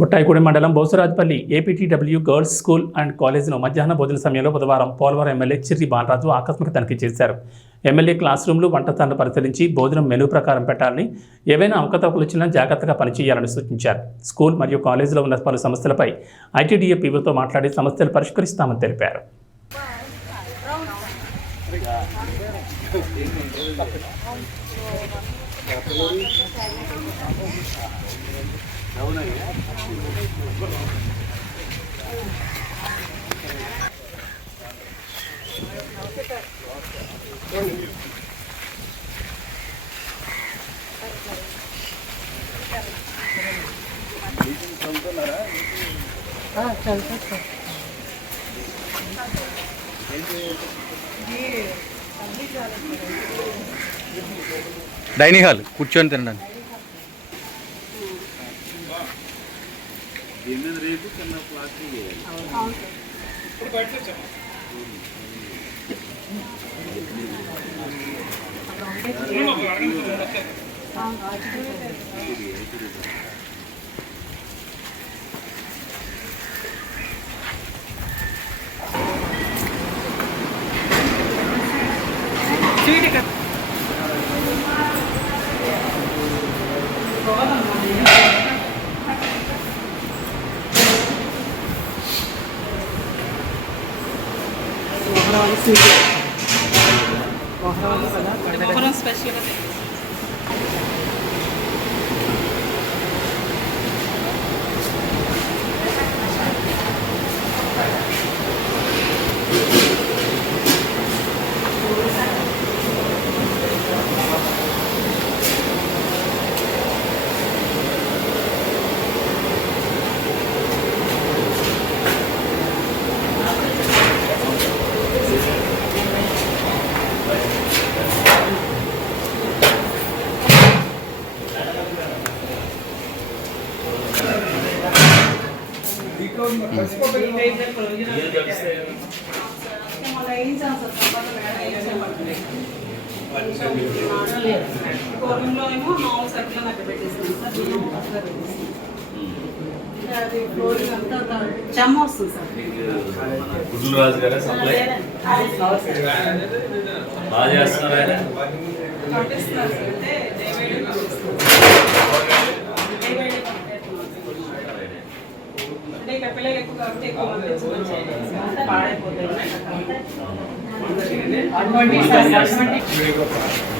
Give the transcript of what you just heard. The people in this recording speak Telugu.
బుట్టాయిగూడెం మండలం Bosarajpalli APTW girls school and కాలేజ్ను మధ్యాహ్న భోజన సమయంలో బుధవారం పోలవరం ఎమ్మెల్యే చిర్రి బాలరాజు ఆకస్మిక తనిఖీ చేశారు. ఎమ్మెల్యే క్లాస్ రూమ్లు వంటతాలను పరిశీలించి భోజనం మెనూ ప్రకారం పెట్టాలని ఏవైనా అవకతవకలు వచ్చినా జాగ్రత్తగా పనిచేయాలని సూచించారు. స్కూల్ మరియు కాలేజీలో ఉన్న పలు సమస్యలపై ఐటీడీఏ పీవోతో మాట్లాడి సమస్యలు పరిష్కరిస్తామని తెలిపారు. డైనింగ్ హాల్ కూర్చొని తినడానికి. ಏನೇನು ರೇಟು ಚೆನ್ನ ಪ್ಲಾಸ್ಟಿಗೆ ಸ್ವೀಟ್ ಕಟ್ మొహరం స్పెషల్ కోరంలో ఏమో మామూలు సరుకులను అక్కడ పెట్టేస్తున్నాం సార్ చెమ్మ వస్తుంది సార్ గుడ్లు రాజు గారా సప్లై బాగా చేస్తున్నారు ఆయన? అంటే ఇక్కడ పిల్లలు ఎక్కువ కాబట్టి ఎక్కువ పంపించమని చెప్పారు